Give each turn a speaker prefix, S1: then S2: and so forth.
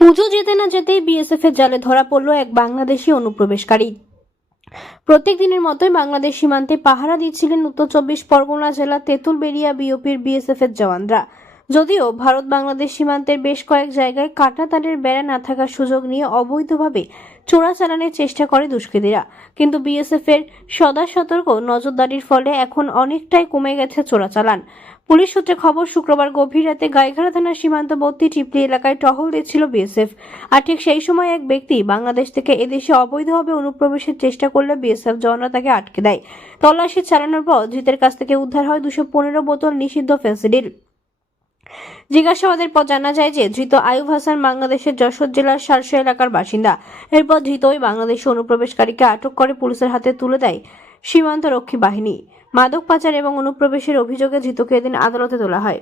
S1: পুজো যেতে না যেতেই বিএসএফ এর জালে ধরা পড়ল এক বাংলাদেশি অনুপ্রবেশকারী। প্রত্যেক দিনের মতোই বাংলাদেশ সীমান্তে পাহারা দিচ্ছিলেন উত্তর চব্বিশ পরগনা জেলা তেঁতুলবেড়িয়া বিওপির বিএসএফ এর জওয়ানরা। যদিও ভারত বাংলাদেশ সীমান্তের বেশ কয়েক জায়গায় কাঁটাতারের বেড়া না থাকার সুযোগ নিয়ে অবৈধভাবে চোরাচালানের চেষ্টা করে দুষ্কৃতীরা। কিন্তু বিএসএফ এর সদা সতর্ক নজরদারির ফলে এখন অনেকটাই কমে গেছে চোরাচালান পুলিশ সূত্রে খবর, শুক্রবার গভীর রাতে গাইঘাড়া থানার সীমান্তবর্তী টিপলি এলাকায় টহল দিচ্ছিল বিএসএফ আর ঠিক সেই সময় এক ব্যক্তি বাংলাদেশ থেকে এদেশে অবৈধভাবে অনুপ্রবেশের চেষ্টা করলে বিএসএফ জওয়ানরা তাকে আটকে দেয়। তল্লাশি চালানোর পর ধৃতের কাছ থেকে উদ্ধার হয় দুশো পনেরো বোতল নিষিদ্ধ ফেন্সিডিল। জিজ্ঞাসাবাদের পর জানা যায় যে, ধৃত আয়ুব হাসান বাংলাদেশের যশোর জেলার সারসা এলাকার বাসিন্দা। এরপর ধৃত ওই বাংলাদেশি অনুপ্রবেশকারীকে আটক করে পুলিশের হাতে তুলে দেয় সীমান্ত রক্ষী বাহিনী। মাদক পাচার এবং অনুপ্রবেশের অভিযোগে ধৃতকে এদিন আদালতে তোলা হয়।